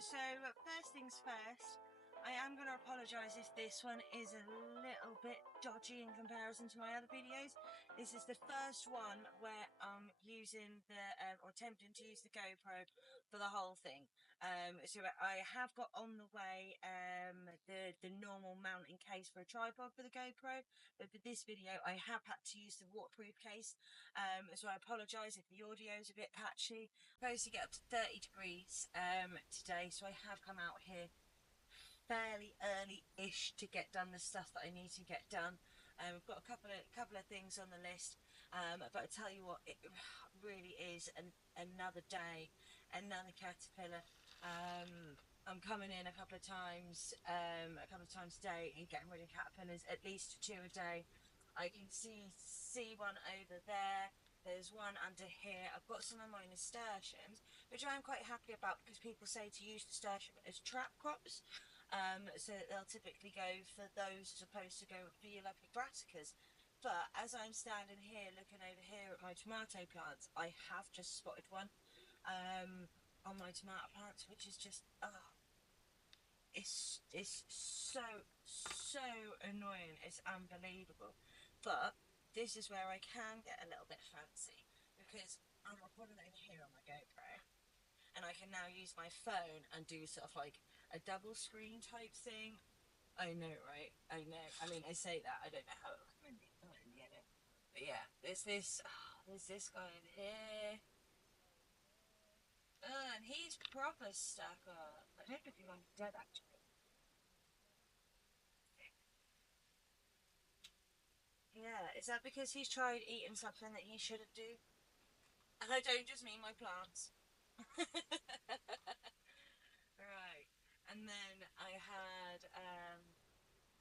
So first things first, I am going to apologise if this one is a little bit dodgy in comparison to my other videos. This is the first one where I'm using the, or attempting to use the GoPro for the whole thing. So I have got on the way the normal mounting case for a tripod for the GoPro, but for this video I have had to use the waterproof case. So I apologise if the audio is a bit patchy. I'm supposed to get up to 30 degrees today, so I have come out here fairly early-ish to get done the stuff that I need to get done. We've got a couple of things on the list, but I tell you what, it really is another day, another caterpillar. I'm coming in a couple of times a day and getting rid of caterpillars, at least 2 a day. I can see one over there. There's one under here. I've got some of my nasturtiums, which I'm quite happy about because people say to use nasturtium as trap crops. So they'll typically go for those as opposed to go for your lovely brassicas. But as I'm standing here looking over here at my tomato plants, I have just spotted one on my tomato plants, which is just, it's so annoying. It's unbelievable. But this is where I can get a little bit fancy because I'm recording over here on my GoPro, and I can now use my phone and do sort of like a double screen type thing. I know, right? I know. I mean, I say that, I don't know how it will come in the edit. But yeah, there's this guy in here. And he's proper stuck up. I don't know if he's dead actually. Yeah, is that because he's tried eating something that he shouldn't do? And I don't just mean my plants. Right. And then I had,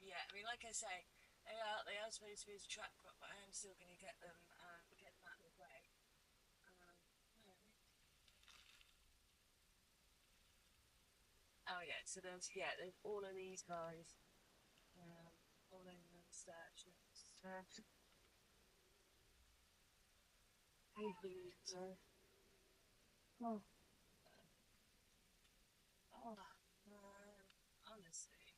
yeah, I mean, like I say, they are supposed to be as a trap crop, but I am still going to get them out of the way. Oh yeah, so there's all of these guys, all in the nasturtiums. Oh, oh, honestly,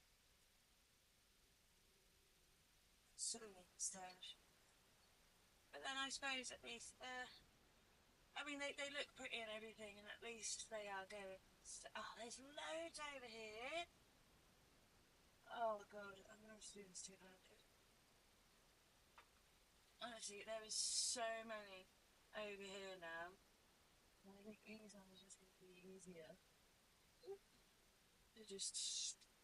so many nasturtiums. But then I suppose at least, I mean, they look pretty and everything, and at least they are going. Oh, there's loads over here. Oh god, I'm going to do this two-handed. Honestly, there is so many over here now. I think these ones are just going to be easier. They're just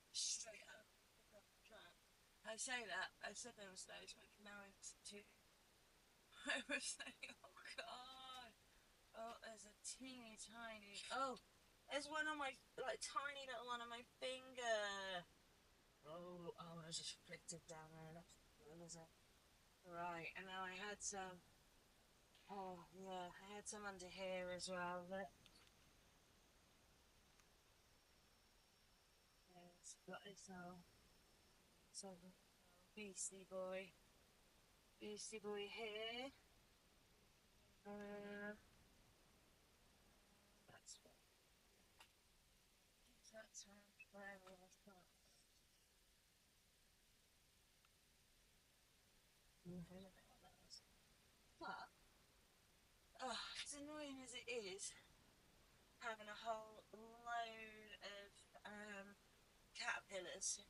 straight up pick up the trap. I say that, I said there was loads, but now it's two. I was saying, oh god. Oh, there's a teeny tiny. Oh, there's one on my, like, tiny little one on my finger. Oh, I was just flicked it down there. What was it? Right, and now I had some. Oh, yeah, I had some under here as well. But yeah, it's got this so beastie boy here. Uh, that's what. That's where I was got. But, as annoying as it is, having a whole load of caterpillars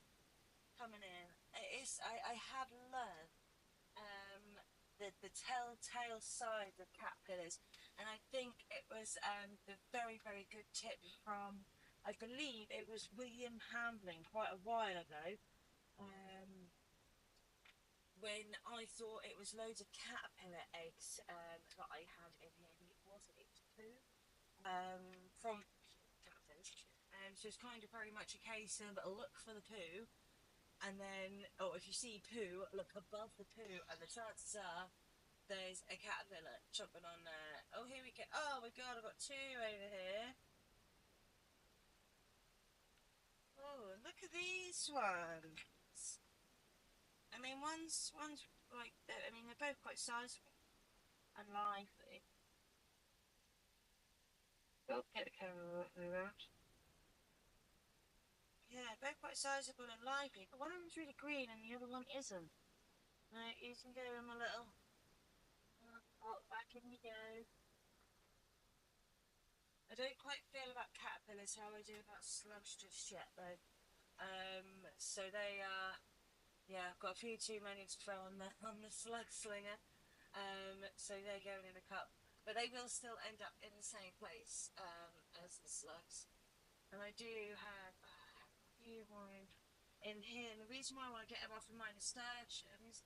coming in, I have learned the telltale signs of caterpillars, and I think it was the very good tip from, I believe it was William Hambling quite a while ago, when I thought it was loads of caterpillar eggs that I had in here. It wasn't, it was poo from caterpillars. So it's kind of very much a case of look for the poo, and then, oh, if you see poo, look above the poo, and the chances are there's a caterpillar chomping on there. Oh, here we go. Oh my god, I've got two over here. Oh, look at these ones. I mean, one's like, I mean, they're both quite sizable and lively. Oh, get the camera around. Yeah, both quite sizable and lively, but one of them's really green and the other one isn't. Right, you can go in my little pot, back in you go. I don't quite feel about caterpillars how I do about slugs just yet though. So they are, yeah, I've got a few too many to throw on the slug slinger. So they're going in a cup, but they will still end up in the same place as the slugs. And I do have a few more in here. And the reason why I want to get them off of my nasturtiums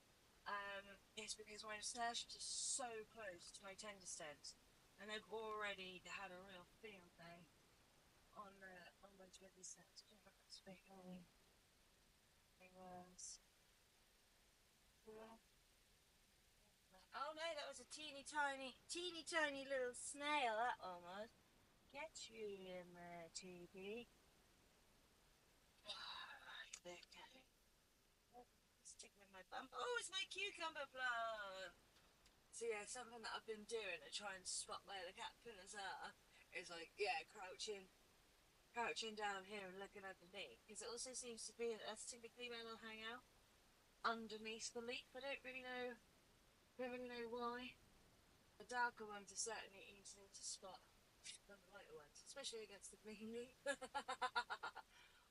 is because my nasturtiums are so close to my tender stems, and they've already had a real field day on my tender stems. I don't know if that's big worms. Oh no, that was a teeny tiny little snail. That one was. Get you in there, TB. Right, okay. Stick with my bum. Oh, it's my cucumber plant. So yeah, something that I've been doing to try and spot where the caterpillars are is like, yeah, crouching down here and looking underneath. Because it also seems to be that's typically where they'll hang out underneath the leaf. Don't really know why. The darker ones are certainly easier to spot than the lighter ones, especially against the green leaf.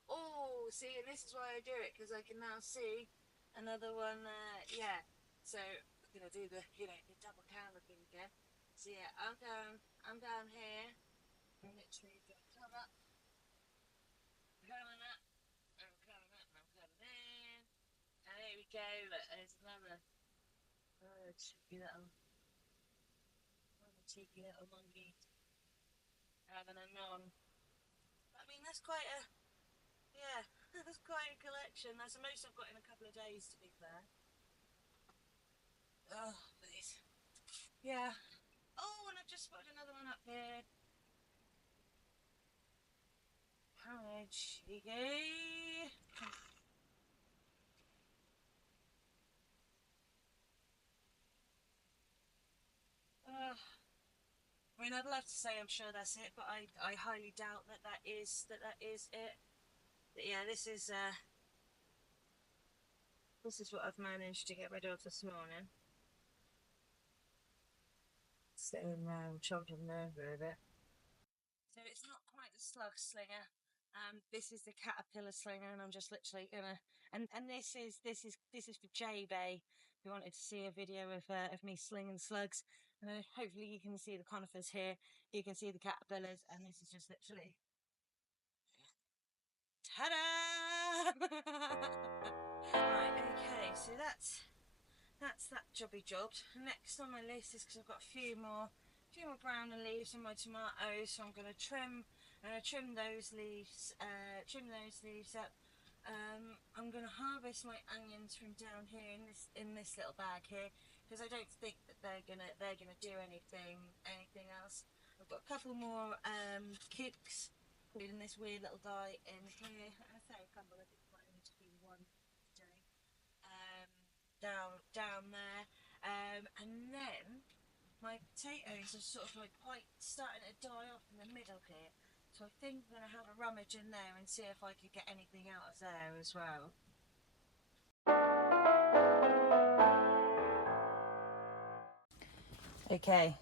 Oh, see, and this is why I do it, because I can now see another one. Yeah, so we're gonna do the the double camera thing again. So yeah, I'm down here. I'm literally gonna come up, coming up, I'm coming up, I'm coming in, and here we go. Look, there's another cheeky little monkey having a non. I mean, that's quite a yeah, that's quite a collection. That's the most I've got in a couple of days, to be fair. Oh, please. Yeah. Oh, and I've just spotted another one up here. Hi, cheeky. I mean, I'd love to say I'm sure that's it, but I highly doubt that is it. But yeah, this is what I've managed to get rid of this morning. Sitting around chomping over a bit. So it's not quite the slug slinger. This is the caterpillar slinger, and I'm just literally gonna. And this is for J Bay. If you wanted to see a video of me slinging slugs, hopefully you can see the conifers here. You can see the caterpillars, and this is just literally. Ta-da! Right. Okay. So that's that jobby jobbed. Next on my list is because I've got a few more browner leaves in my tomatoes, so I'm gonna trim those leaves, up. I'm gonna harvest my onions from down here in this little bag here because I don't think that they're gonna do anything else. I've got a couple more kicks in this weird little dye in here. I say a couple. I think it might only just be one today down there. And then my potatoes are sort of like quite starting to die off in the middle here. So I think I'm going to have a rummage in there and see if I could get anything out of there as well. Okay,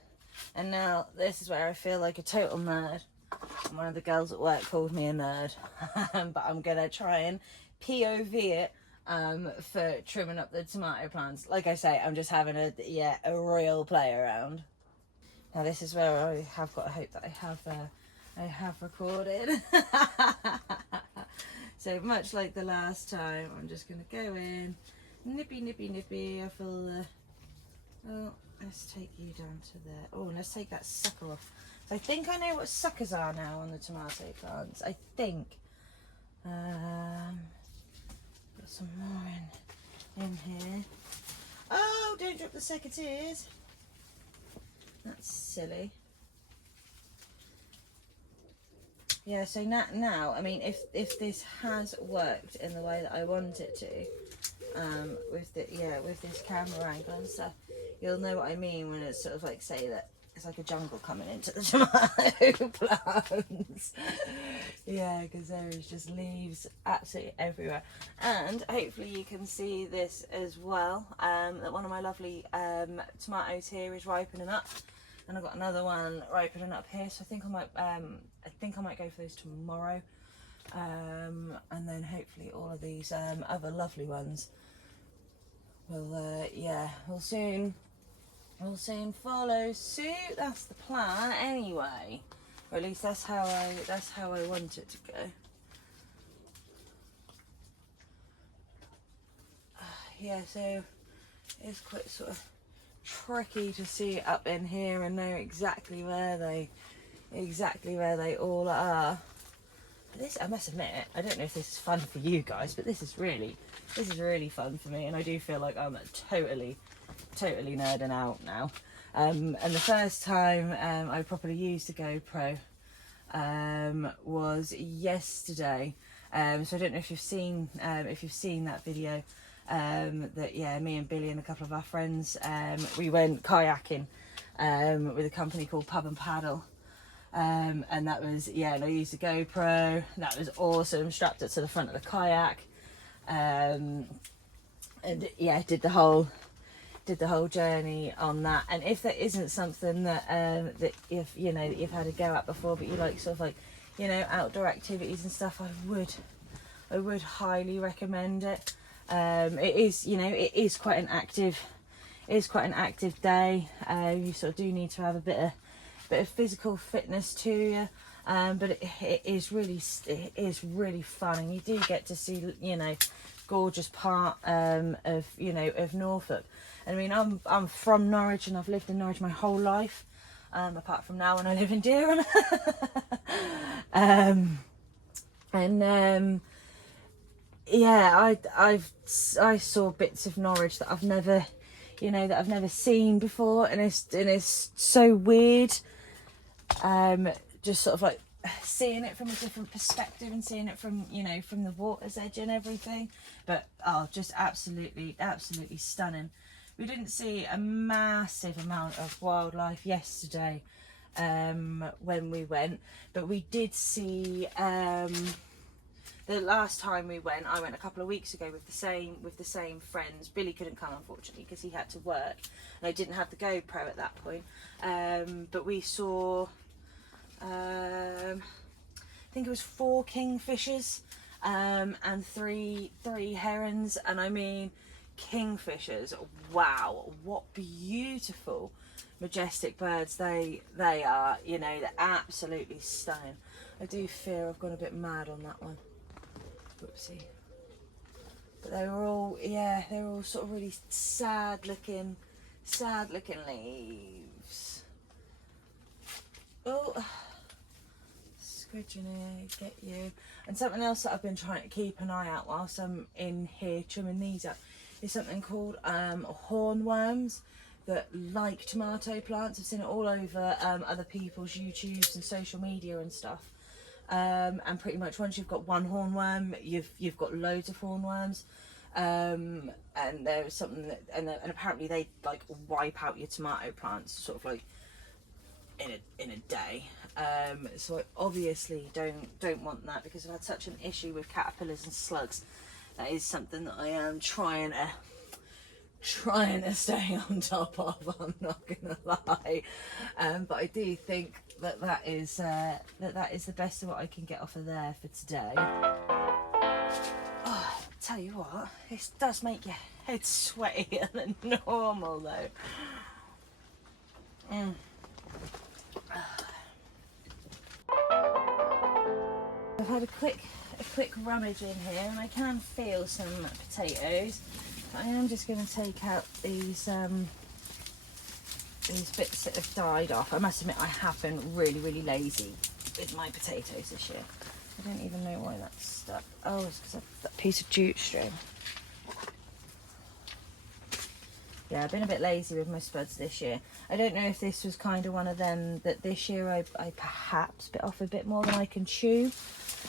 and now this is where I feel like a total nerd. One of the girls at work called me a nerd, but I'm gonna try and POV it for trimming up the tomato plants. Like I say, I'm just having a real play around. Now this is where I have got to hope that I have recorded. So much like the last time, I'm just gonna go in, nippy off all the. Oh, let's take you down to there. Oh, let's take that sucker off. So I think I know what suckers are now on the tomato plants. I think. Got some more in here. Oh, don't drop the secateurs. That's silly. Yeah, so now, I mean, if this has worked in the way that I want it to, with this camera angle and stuff, you'll know what I mean when it's sort of like say it's like a jungle coming into the tomato plants. Yeah, because there is just leaves absolutely everywhere. And hopefully you can see this as well, that one of my lovely tomatoes here is ripening up, and I've got another one ripening up here, so I think I might go for those tomorrow. And then hopefully all of these other lovely ones will soon follow suit. That's the plan anyway, or at least that's how I want it to go. Yeah, so it's quite sort of tricky to see up in here and know exactly where they all are. This, I must admit, I don't know if this is fun for you guys, but this is really fun for me, and I do feel like I'm totally nerding out now. And the first time I properly used the GoPro was yesterday. So I don't know if you've seen that video. That me and Billy and a couple of our friends, we went kayaking with a company called Pub and Paddle. And that was, and I used a GoPro. That was awesome. Strapped it to the front of the kayak, and did the whole journey on that. And if there isn't something that that you've had a go at before, but you like sort of like outdoor activities and stuff, I would highly recommend it. It is quite an active day. You sort of do need to have a bit of physical fitness to you, but it is really fun, and you do get to see gorgeous part of Norfolk. And I mean, I'm from Norwich, and I've lived in Norwich my whole life, apart from now when I live in Durham. I saw bits of Norwich that I've never seen before, and it's so weird. Just sort of like seeing it from a different perspective and seeing it from from the water's edge and everything, but just absolutely stunning. We didn't see a massive amount of wildlife yesterday when we went, but we did see the last time we went, I went a couple of weeks ago with the same friends. Billy couldn't come, unfortunately, because he had to work, and I didn't have the GoPro at that point. But we saw, I think it was 4 kingfishers and three herons, and I mean kingfishers. Wow, what beautiful, majestic birds they are. They're absolutely stunning. I do fear I've gone a bit mad on that one. Whoopsie. But they were all sort of really sad looking leaves. Oh, scratching get you. And something else that I've been trying to keep an eye out whilst I'm in here trimming these up is something called hornworms that like tomato plants. I've seen it all over other people's YouTubes and social media and stuff. And pretty much once you've got one hornworm, you've got loads of hornworms. And there's something that, and apparently they like wipe out your tomato plants sort of like in a day. So I obviously don't want that, because I've had such an issue with caterpillars and slugs. That is something that I am trying to stay on top of, I'm not gonna lie. But I do think that is the best of what I can get off of there for today. Oh, tell you what, this does make your head sweatier than normal though. I've had a quick rummage in here, and I can feel some potatoes. But I am just going to take out these bits that have died off. I must admit, I have been really lazy with my potatoes this year. I don't even know why that's stuck. Oh, it's because of that piece of jute string. Yeah, I've been a bit lazy with my spuds this year. I don't know if this was kind of one of them that this year I perhaps bit off a bit more than I can chew.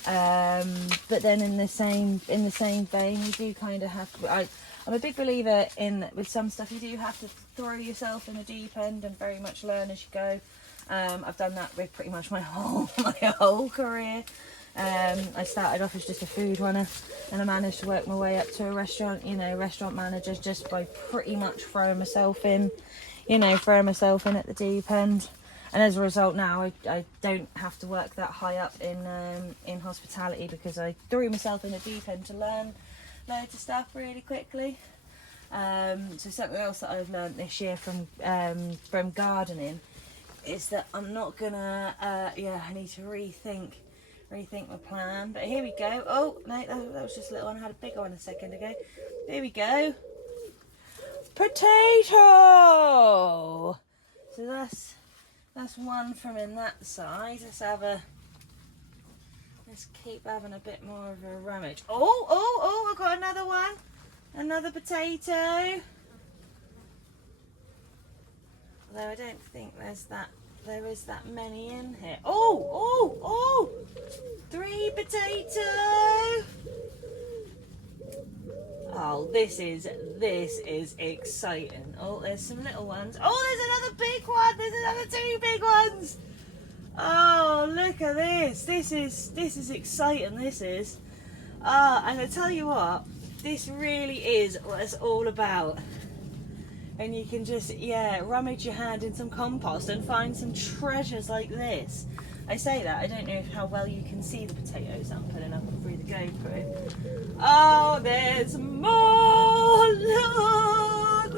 But then in the same vein, you do kind of have to. I'm a big believer in with some stuff you do have to throw yourself in a deep end and very much learn as you go. I've done that with pretty much my whole career. I started off as just a food runner, and I managed to work my way up to a restaurant, restaurant manager, just by pretty much throwing myself in at the deep end. And as a result now I don't have to work that high up in hospitality, because I threw myself in the deep end to learn loads of stuff really quickly. So something else that I've learned this year from gardening is that I'm not gonna I need to rethink my plan. But here we go. Oh no, that was just a little one. I had a bigger one a second ago. Here we go. Potato. So that's one from in that side. Let's keep having a bit more of a rummage. Oh, I've got another one. Another potato. Although I don't think there is that many in here. Oh, 3 potato. Oh, this is exciting. Oh, there's some little ones. Oh, there's another big one. There's another 2 big ones. Oh, look at this. This is exciting. This is. And I tell you what, this really is what it's all about. And you can just, rummage your hand in some compost and find some treasures like this. I say that, I don't know how well you can see the potatoes I'm putting up through the GoPro. Oh, there's more! Look!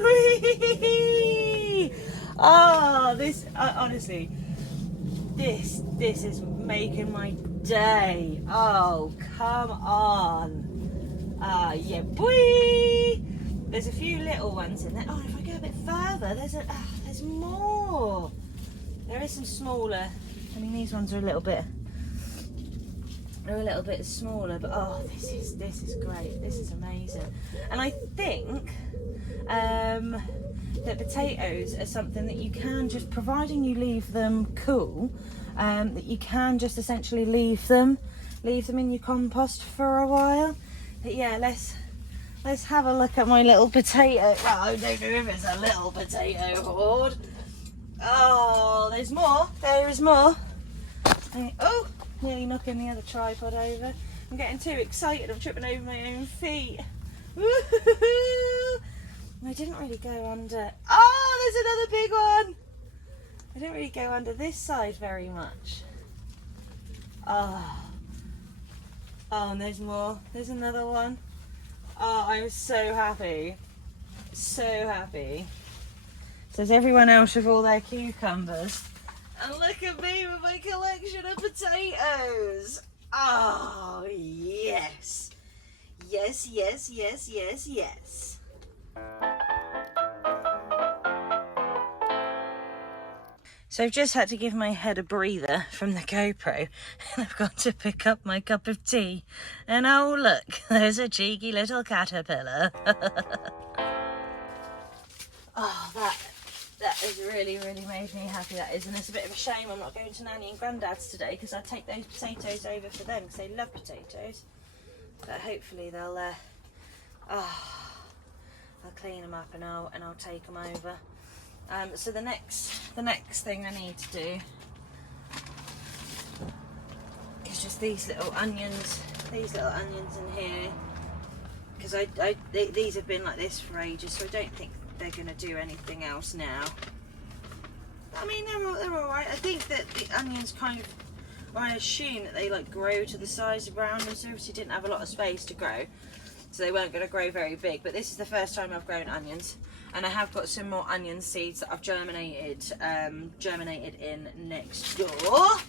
Oh, this, honestly, this is making my day. Oh, come on. Yeah, boy! There's a few little ones in there. Oh, if I go a bit further, there's more. There is some smaller. I mean, these ones are a little bit smaller, but oh, this is great. This is amazing. And I think that potatoes are something that you can just, providing you leave them cool, that you can just essentially leave them in your compost for a while. But yeah, let's have a look at my little potato. Well, I don't know if it's a little potato hoard. Oh, there's more. There is more. Oh, nearly knocking the other tripod over. I'm getting too excited. I'm tripping over my own feet. Woo-hoo-hoo. I didn't really go under. Oh, there's another big one. I didn't really go under this side very much. Oh, and there's more. There's another one. Oh, I'm so happy. So happy. So there's everyone else with all their cucumbers. And look at me with my collection of potatoes. Oh, yes. Yes, yes, yes, yes, yes. So I've just had to give my head a breather from the GoPro, and I've got to pick up my cup of tea. And oh look, there's a cheeky little caterpillar. Oh, that has really, really made me happy, that is. And it's a bit of a shame I'm not going to Nanny and Grandad's today, because I take those potatoes over for them, because they love potatoes. But hopefully they'll, I'll clean them up and I'll take them over. So the next thing I need to do is just these little onions in here, because these have been like this for ages, so I don't think they're going to do anything else now. I mean, they're all right. I think that the onions kind of, or I assume that they like grow to the size around them, so obviously didn't have a lot of space to grow, so they weren't going to grow very big. But this is the first time I've grown onions. And I have got some more onion seeds that I've germinated in next door.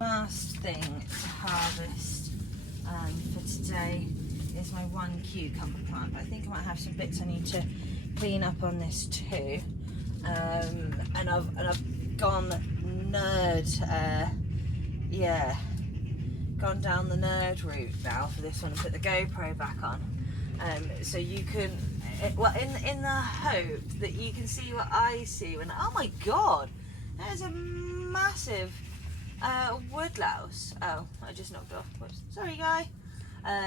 Last thing to harvest for today is my 1 cucumber plant. But I think I might have some bits I need to clean up on this too. And I've gone nerd, gone down the nerd route now for this one and put the GoPro back on, so you can, well, in the hope that you can see what I see when, oh my god, there's a massive Woodlouse. Oh, I just knocked off. Whoops. Sorry, guy.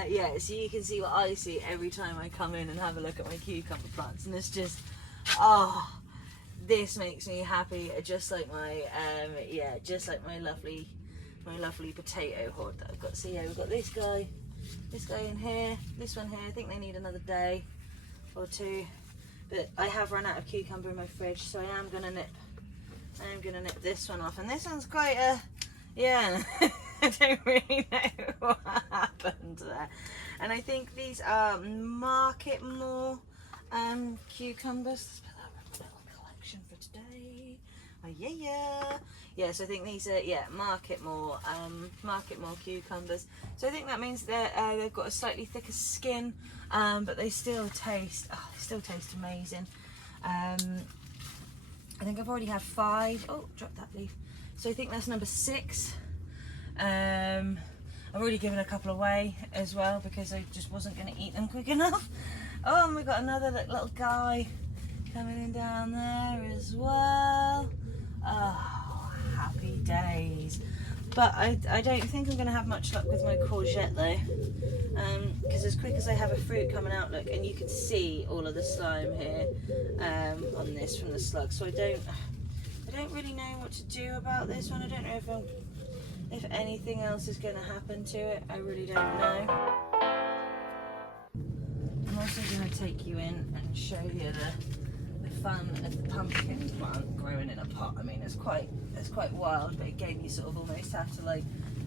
Yeah, so you can see what I see every time I come in and have a look at my cucumber plants, and it's just, oh, this makes me happy. Just like my, yeah, just like my lovely potato hoard that I've got. So yeah, we've got this guy in here, this one here. I think they need another day or two, but I have run out of cucumber in my fridge, so I am gonna nip this one off, and this one's quite a, yeah. I don't really know what happened there. And I think these are Market More cucumbers. Let's put that in a little collection for today. Oh yeah. Yes, I think these are, yeah, Market More cucumbers. So I think that means they've got a slightly thicker skin, but they still taste amazing. I think I've already had 5. Oh, drop that leaf. So I think that's number 6. I've already given a couple away as well because I just wasn't going to eat them quick enough. Oh, and we've got another little guy coming in down there as well. Oh, happy days. But I don't think I'm going to have much luck with my courgette though, because as quick as I have a fruit coming out, look, and you can see all of the slime here on this from the slug. So I don't really know what to do about this one. I don't know if anything else is going to happen to it. I really don't know. I'm also going to take you in and show you the fun of the pumpkin plant growing in a pot. I mean, it's quite wild, but again, you sort of almost have to like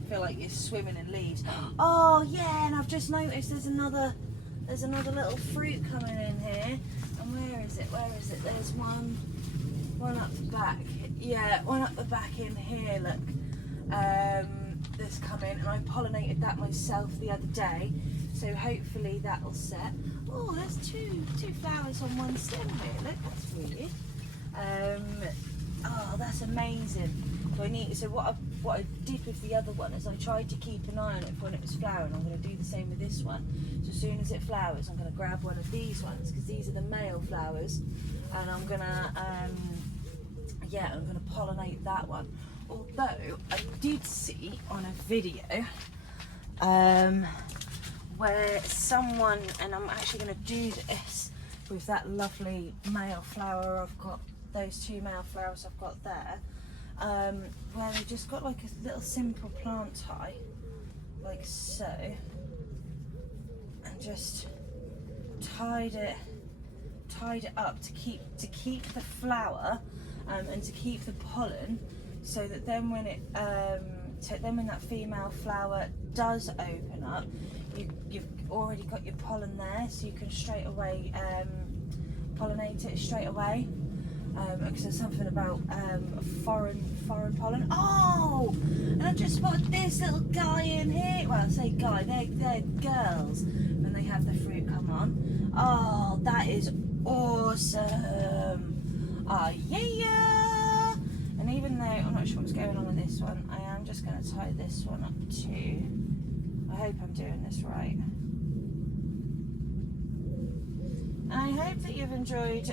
feel like you're swimming in leaves. Oh yeah, and I've just noticed there's another little fruit coming in here. And where is it? There's one up the back. Yeah, one up the back in here. Look. This come in, and I pollinated that myself the other day, so hopefully that'll set. Oh, there's two flowers on one stem here. Look, that's weird. Oh, that's amazing. So what I did with the other one is I tried to keep an eye on it when it was flowering. I'm going to do the same with this one. So as soon as it flowers, I'm going to grab one of these ones because these are the male flowers, and I'm going to pollinate that one. Although I did see on a video where someone, and I'm actually going to do this with that lovely male flower I've got, those 2 male flowers I've got there, where they just got like a little simple plant tie, like so, and just tied it up to keep the flower and to keep the pollen. So that then when when that female flower does open up, you've already got your pollen there, so you can straight away pollinate it straight away. Because there's something about foreign pollen. Oh, and I've just spotted this little guy in here. Well, I say guy, they're girls when they have the fruit come on. Oh, that is awesome. Oh yeah. And even though I'm not sure what's going on with this one, I am just going to tie this one up too. I hope I'm doing this right. And I hope that you've enjoyed,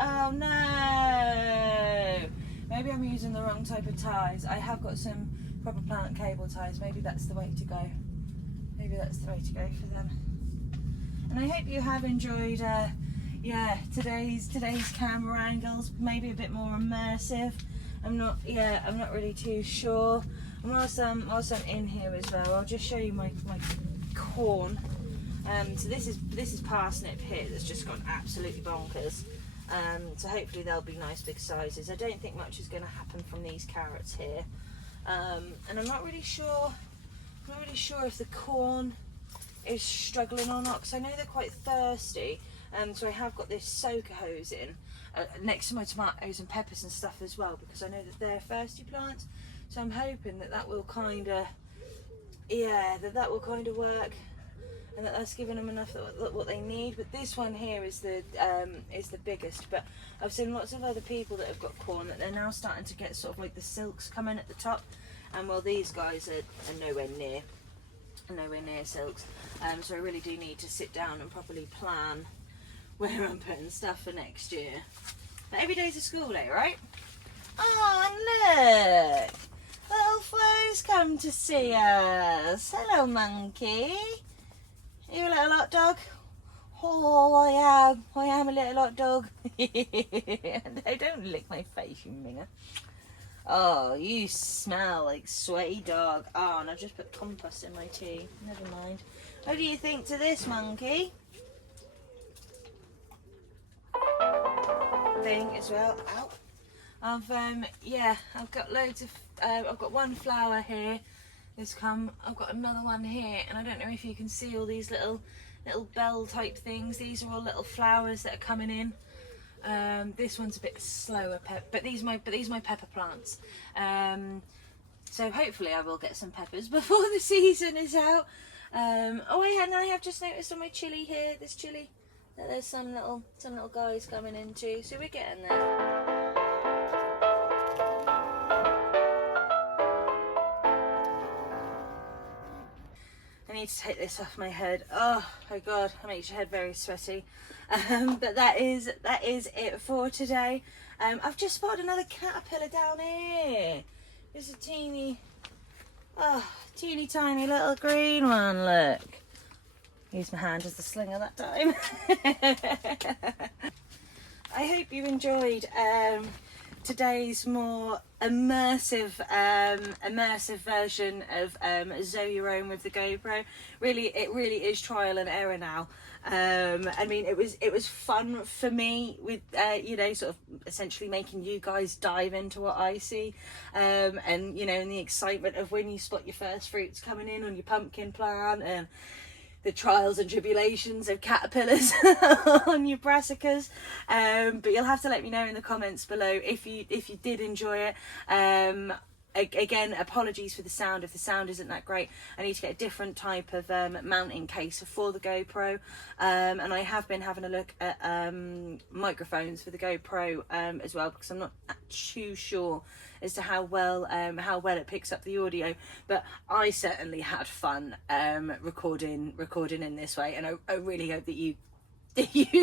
oh no! Maybe I'm using the wrong type of ties. I have got some proper plant cable ties. Maybe that's the way to go. Maybe that's the way to go for them. And I hope you have enjoyed yeah, today's camera angles, maybe a bit more immersive. I'm not really too sure. And whilst I'm in here as well, I'll just show you my corn. So this is parsnip here that's just gone absolutely bonkers. So hopefully they'll be nice big sizes. I don't think much is going to happen from these carrots here. And I'm not really sure if the corn is struggling or not, because I know they're quite thirsty. So I have got this soaker hose in next to my tomatoes and peppers and stuff as well, because I know that they're thirsty plants. So I'm hoping that will kind of, yeah, that will kind of work, and that's giving them enough what they need. But this one here is the biggest. But I've seen lots of other people that have got corn that they're now starting to get sort of like the silks coming at the top, and well, these guys are nowhere near silks. So I really do need to sit down and properly plan where I'm putting stuff for next year. But every day's a school day, right? Oh, and look! Little Flo's come to see us. Hello, monkey. Are you a little hot dog? Oh, I am a little hot dog. No, don't lick my face, you minger. Oh, you smell like sweaty dog. Oh, and I've just put compost in my tea. Never mind. What do you think to this, monkey? Thing as well. Ow. I've got loads of. I've got one flower here. I've got another one here, and I don't know if you can see all these little bell type things. These are all little flowers that are coming in. This one's a bit slower, but these are my pepper plants. So hopefully I will get some peppers before the season is out. Oh, and I have just noticed on my chilli here, this chilli, that there's some little guys coming in too. So we're getting there. I need to take this off my head. Oh my god, that makes your head very sweaty. But that is it for today. I've just spotted another caterpillar down here. There's a teeny tiny little green one, look. Use my hand as the slinger that time. I hope you enjoyed today's more immersive version of Zoe your own with the GoPro. It really is trial and error now. I mean, it was fun for me with sort of essentially making you guys dive into what I see, and and the excitement of when you spot your first fruits coming in on your pumpkin plant, and the trials and tribulations of caterpillars on your brassicas. But you'll have to let me know in the comments below if you did enjoy it. Again, apologies for the sound if the sound isn't that great. I need to get a different type of mounting case for the GoPro, and I have been having a look at microphones for the GoPro as well, because I'm not too sure as to how well it picks up the audio. But I certainly had fun recording in this way, and I really hope that you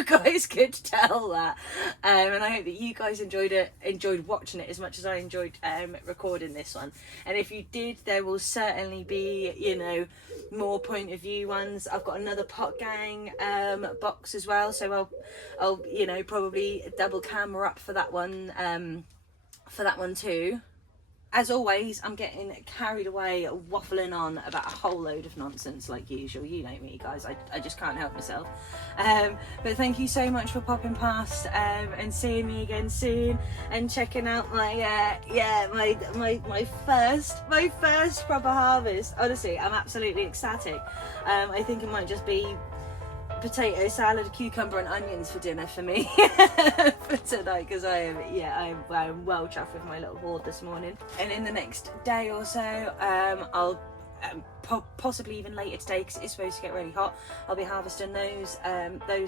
guys could tell that, and I hope that you guys enjoyed watching it as much as I enjoyed recording this one. And if you did, there will certainly be more point of view ones. I've got another pot gang box as well, so I'll probably double camera up for that one too. As always, I'm getting carried away waffling on about a whole load of nonsense like usual. You know me, guys. I just can't help myself. But thank you so much for popping past and seeing me again soon, and checking out my first proper harvest. Honestly, I'm absolutely ecstatic. I think it might just be potato salad, cucumber and onions for dinner for me for tonight, because I am well chuffed with my little hoard this morning. And in the next day or so, I'll possibly even later today, because it's supposed to get really hot, I'll be harvesting those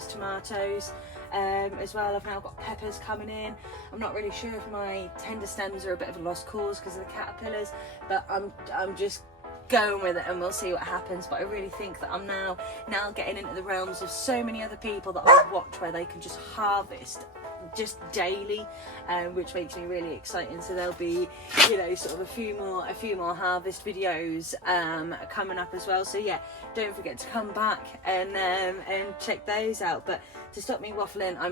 tomatoes as well. I've now got peppers coming in. I'm not really sure if my tender stems are a bit of a lost cause because of the caterpillars, but I'm just going with it, and we'll see what happens. But I really think that I'm now getting into the realms of so many other people that I watch, where they can just harvest just daily, which makes me really exciting. So there'll be sort of a few more harvest videos coming up as well. So yeah, don't forget to come back and check those out. But to stop me waffling, I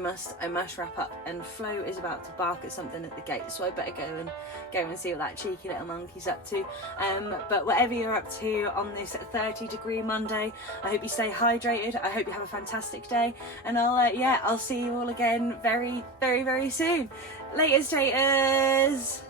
must wrap up, and Flo is about to bark at something at the gate, so I better go and see what that cheeky little monkey's up to. But whatever you're up to on this 30-degree Monday, I hope you stay hydrated. I hope you have a fantastic day, and I'll see you all again very, very, very soon. Laters, taters.